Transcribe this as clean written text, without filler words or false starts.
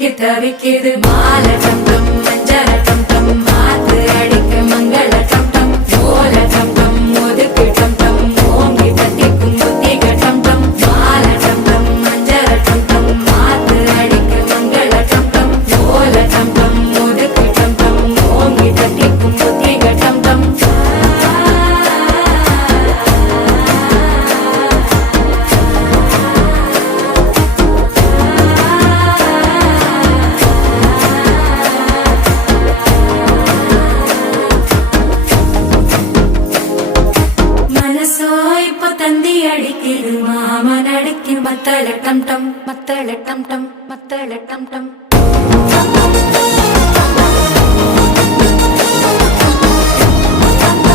தவிக்கு தவிக்குது மாலை டம் டம் மஞ்சள டம் டம் மாத்து அடிக்க மங்கள டம் டம் ஓல டம் டம் ஒதுக்கு டம் டம் ஓங்கி தட்டிக்கும் புத்திக டம் டம் மாலை டம் டம் மஞ்சள டம் டம் மாத்து அடிக்க மங்கள டம் டம் ஓல டம் டம் ஒதுக்கு டம் டம் ஓங்கி தட்டிக்கும் புத்திக டம் டம் தந்தி அடிக்குது மாமன் அடிக்கு மத்தள டம் டம் மத்தள டம் டம் மத்தள டம் டம்